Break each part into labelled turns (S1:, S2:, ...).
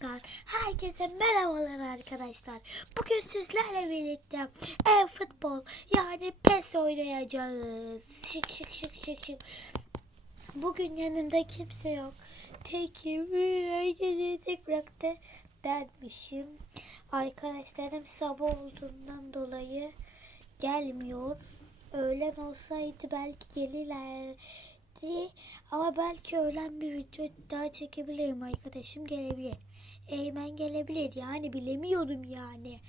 S1: kanalımdan herkese merhabalar arkadaşlar. Bugün sizlerle birlikte e-futbol yani PES oynayacağız. Şık şık şık şık şık. Bugün yanımda kimse yok. Tekim herkesi tek bıraktı dermişim. Arkadaşlarım sabah olduğundan dolayı gelmiyor. Öğlen olsaydı belki gelirlerdi. Ama belki öğlen bir video daha çekebilirim arkadaşım gelebilir. Eymen gelebilir yani bilemiyorum yani.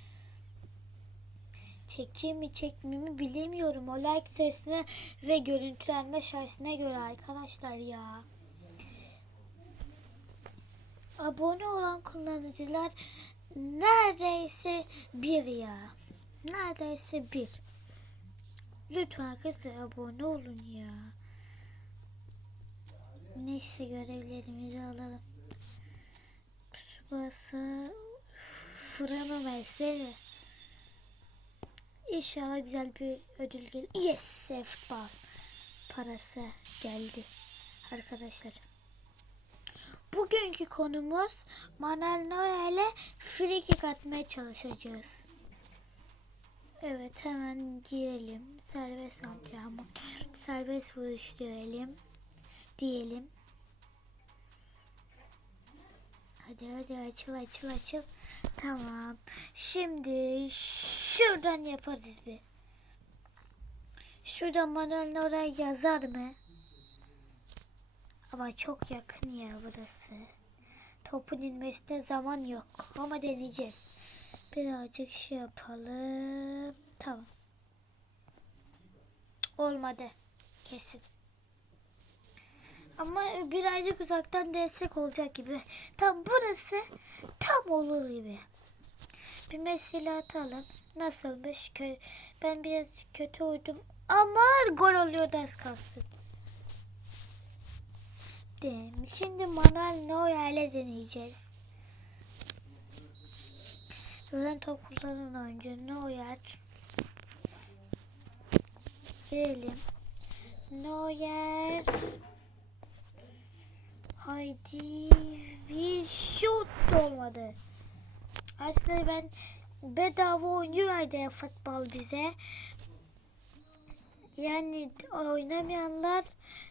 S1: Çekeyim mi çekmeyeyim mi bilemiyorum. O like sayısına ve görüntülenme şansına göre arkadaşlar ya. Abone olan kullanıcılar neredeyse bir ya. Neredeyse bir. Lütfen arkadaşlar abone olun ya. Neyse görevlerimizi alalım. Burası fırını mesele. İnşallah güzel bir ödül gelir. Yes futbol parası geldi arkadaşlar. Bugünkü konumuz Manuel Neuer'le free kick atmaya çalışacağız. Evet hemen girelim. Serbest antrenman. Serbest vuruş diyelim. Diyelim. Hadi hadi açıl açıl açıl. Tamam. Şimdi şuradan yaparız bir. Şuradan Manuel'in oraya yazar mı? Ama çok yakın ya burası. Topun inmesine zaman yok. Ama deneyeceğiz. Birazcık şey yapalım. Tamam. Olmadı. Kesin. Ama birazcık uzaktan destek olacak gibi. Tam burası tam olur gibi. Bir mesele atalım. Nasılmış? Ben biraz kötü uydum. Ama gol oluyor ders kalsın. Şimdi Manuel Neuer'le deneyeceğiz. Buradan top kullanan oyuncu Neuer. Girelim. Neuer. Haydi bir şut olmadı. Aslında ben bedava oyuncu verdi futbol bize. Yani oynamayanlar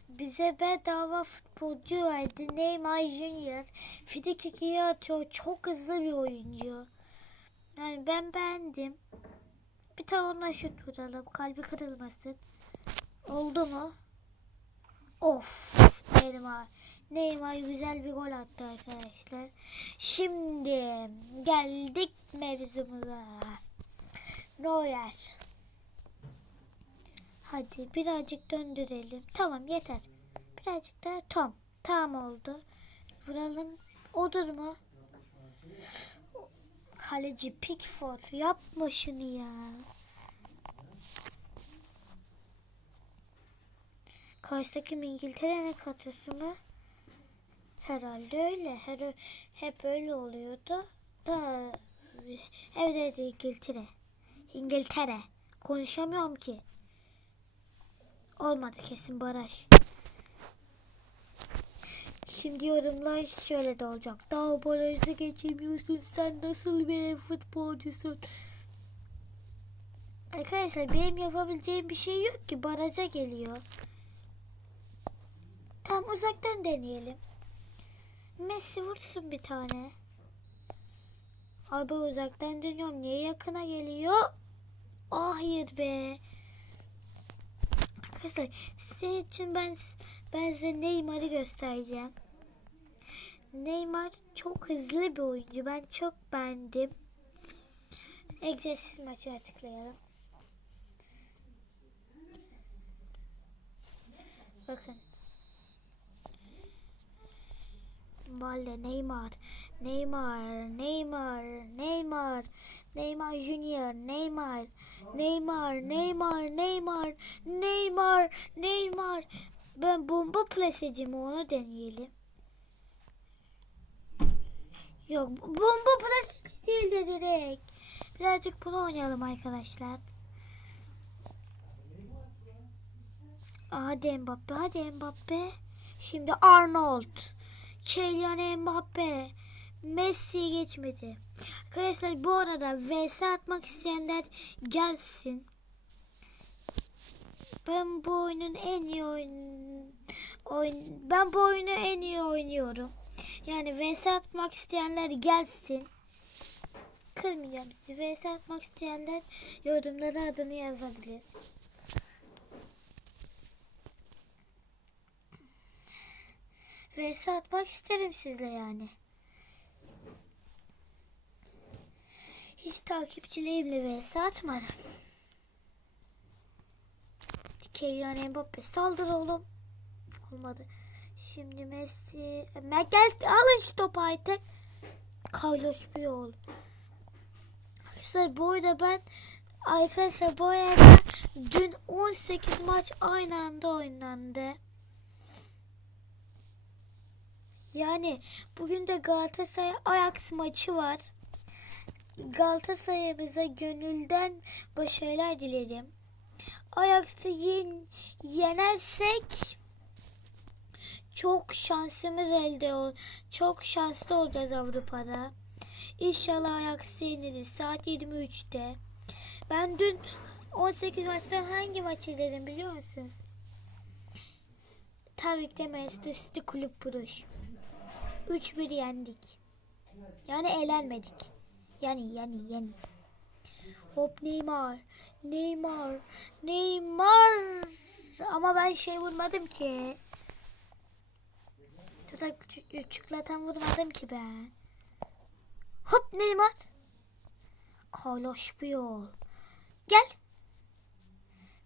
S1: bize bedava futbolcu verdi. Neymar Junior. Free atıyor. Çok hızlı bir oyuncu. Yani ben beğendim. Bir tane ona şut vuralım. Kalbi kırılmasın. Oldu mu? Of. Neymar. Neymar güzel bir gol attı arkadaşlar. Şimdi geldik mevzumuza. Neuer. Hadi birazcık döndürelim. Tamam yeter. Birazcık daha tam. Tam oldu. Vuralım. Odur mu? Kaleci Pickford yapma şunu ya. Karşıdaki İngiltere'nin kadrosu mu? Herhalde öyle. Her, hep öyle oluyordu. Da evet evet İngiltere. İngiltere. Konuşamıyorum ki. Olmadı kesin baraj. Şimdi yorumlar şöyle de olacak. Daha barajda geçemiyorsun. Sen nasıl bir futbolcusun? Arkadaşlar benim yapabileceğim bir şey yok ki. Baraja geliyor. Tam uzaktan deneyelim. Messi vursun bir tane. Abi uzaktan dönüyorum. Niye yakına geliyor? Ah hayır be. Arkadaşlar sizin için ben ben size Neymar'ı göstereceğim. Neymar çok hızlı bir oyuncu. Ben çok beğendim. Egzersiz maçı tıklayalım. Bakın. Valle Neymar, Neymar, Neymar, Neymar, Neymar Junior, Neymar, Neymar, Neymar, Neymar, Neymar, Neymar. Ben bomba plasecimi onu deneyelim. Yok bomba plaseci değil de direkt. Birazcık bunu oynayalım arkadaşlar. Hadi Mbappe, hadi Mbappe. Şimdi Arnold. Kylian Mbappe. Messi geçmedi. Arkadaşlar bu arada vs atmak isteyenler gelsin. Ben bu oyunun en iyi oyun, oyun ben bu oyunu en iyi oynuyorum. Yani vs atmak isteyenler gelsin. Kırmayacağım. Vs atmak isteyenler yorumlara adını yazabilir. Vs atmak isterim sizle yani. Hiç takipçilerimle vs atmadım. Kylian Mbappe saldır oğlum. Olmadı. Şimdi Messi. Merkez alın şu topu artık. Carlos Puyol. Arkadaşlar bu arada ben arkadaşlar bu arada dün 18 maç aynı anda oynandı. Yani bugün de Galatasaray Ajax maçı var. Galatasaray'ımıza gönülden başarılar dilerim. Ajax'ı yen, yenersek çok şansımız elde ol. Çok şanslı olacağız Avrupa'da. İnşallah Ajax'ı yeniriz saat 23'te. Ben dün 18 maçta hangi maçı izledim biliyor musunuz? Tabii ki de Manchester City Kulüp Buruş. 3-1 yendik. Yani elenmedik. Yani yani yani. Hop Neymar. Neymar. Neymar. Ama ben şey vurmadım ki. Çikolatan vurmadım ki ben. Hop Neymar. Carlos Puyol. Gel.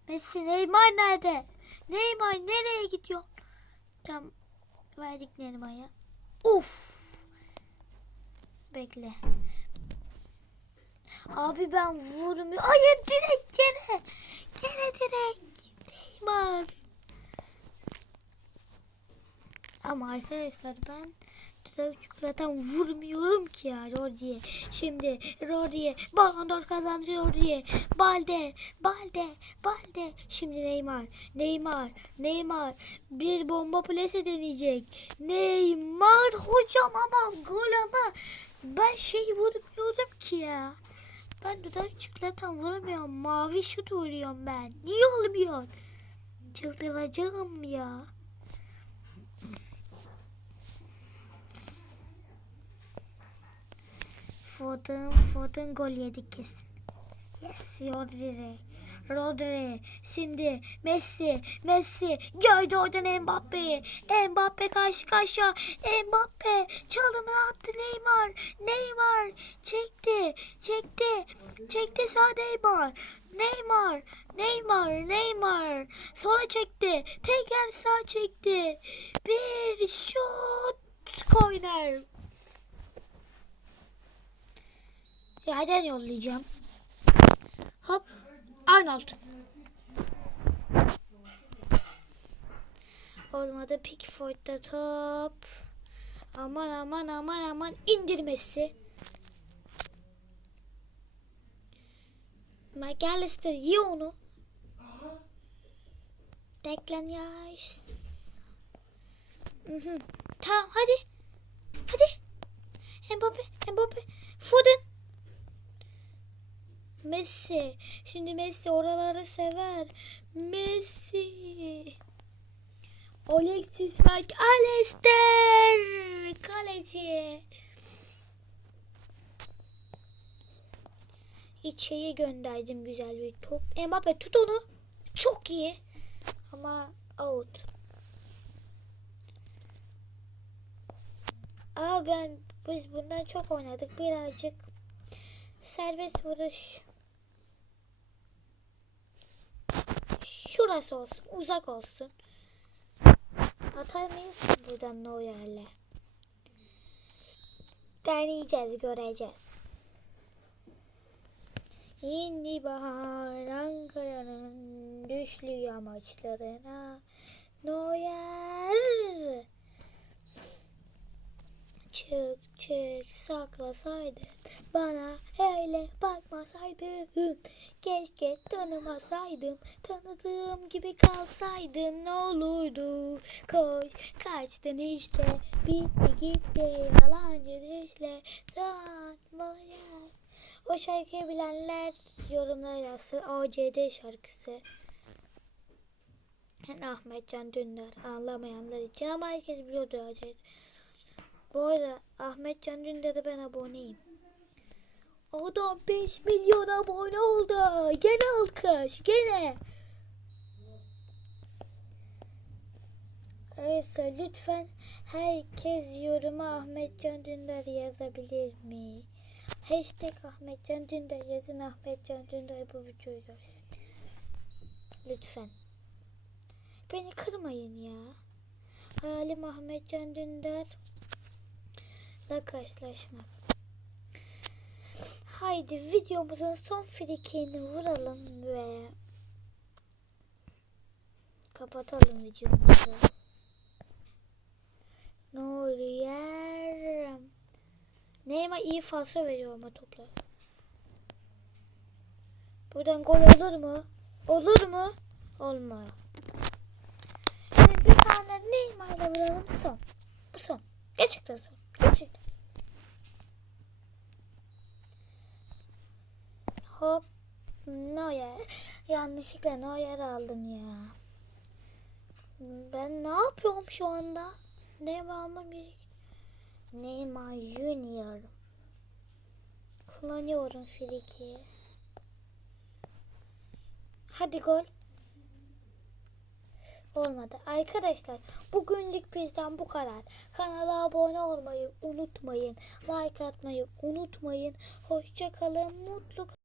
S1: Messi Neymar nerede? Neymar nereye gidiyor? Tam verdik Neymar'a. Uf. Bekle. Abi ben vurmuyor. Hayır direkt gene. Gene direkt. Neymar. Ama arkadaşlar ben tutar çikolatan vurmuyorum ki ya Rodri'ye. Şimdi Rodri'ye Ballon d'Or kazandırıyor Rodri'ye. Balde, Balde, Balde. Şimdi Neymar, Neymar, Neymar. Bir bomba plase deneyecek. Neymar hocam ama gol ama ben şey vurmuyorum ki ya. Ben dudak çikolatan vuramıyorum. Mavi şut vuruyorum ben. Niye olmuyor? Çıldıracağım ya. Foden, Foden gol yedik kesin. Yes, Rodri. Rodri. Şimdi Messi, Messi gördü oradan Mbappe'yi. Mbappe karşı karşıya. Mbappe çalımını attı Neymar. Neymar çekti, çekti, çekti sağ Neymar. Neymar, Neymar, Neymar. Sola çekti. Tekrar sağ çekti. Bir şut corner. Yerden yollayacağım. Hop. Arnold. Olmadı. Pickford'da top. Aman aman aman aman indirmesi. McAllister ye onu. Declan ya. Hı. Tamam hadi. Hadi. Mbappe, Mbappe, Foden. Messi. Şimdi Messi oraları sever. Messi. Alexis McAllister. Kaleci. İçeriye gönderdim güzel bir top. Mbappe tut onu. Çok iyi. Ama out. Aa ben biz bundan çok oynadık birazcık. Serbest vuruş. Şurası olsun. Uzak olsun. Atar mıyız buradan o yerle? Deneyeceğiz, göreceğiz. Yeni bahar Ankara'nın düşlü yamaçlarına Noyer çıktı. Küçük saklasaydın bana öyle bakmasaydın. Keşke tanımasaydım tanıdığım gibi kalsaydın ne olurdu? Koş kaçtın işte bitti gitti yalancı düşle sanmaya o şarkıyı bilenler yorumlara yazsın OCD şarkısı yani Ahmet Can Dündar anlamayanlar için ama herkes biliyordu OCD bu arada Ahmet Can Dündar'a ben aboneyim. Adam 5 milyon abone oldu. Gene alkış. Gene. Öyleyse lütfen herkes yoruma Ahmet Can Dündar yazabilir mi? Hashtag Ahmet Can Dündar yazın Ahmet Can Dündar bu videoyu. Lütfen. Beni kırmayın ya. Hayalim Ahmet Can Dündar la karşılaşmak. Haydi videomuzun son frikini vuralım ve kapatalım videomuzu. Nuriyerim. Neyime iyi falso veriyor ama toplar. Buradan gol olur mu? Olur mu? Olmuyor. Şimdi bir tane Neymar'la vuralım son. Bu son. Gerçekten son. Gerçekten. Hop. Neuer. Yanlışlıkla Neuer aldım ya. Ben ne yapıyorum şu anda? Neymar almam gerek. Neymar Junior. Kullanıyorum friki. Hadi gol. Olmadı. Arkadaşlar bugünlük bizden bu kadar. Kanala abone olmayı unutmayın. Like atmayı unutmayın. Hoşçakalın. Mutlu.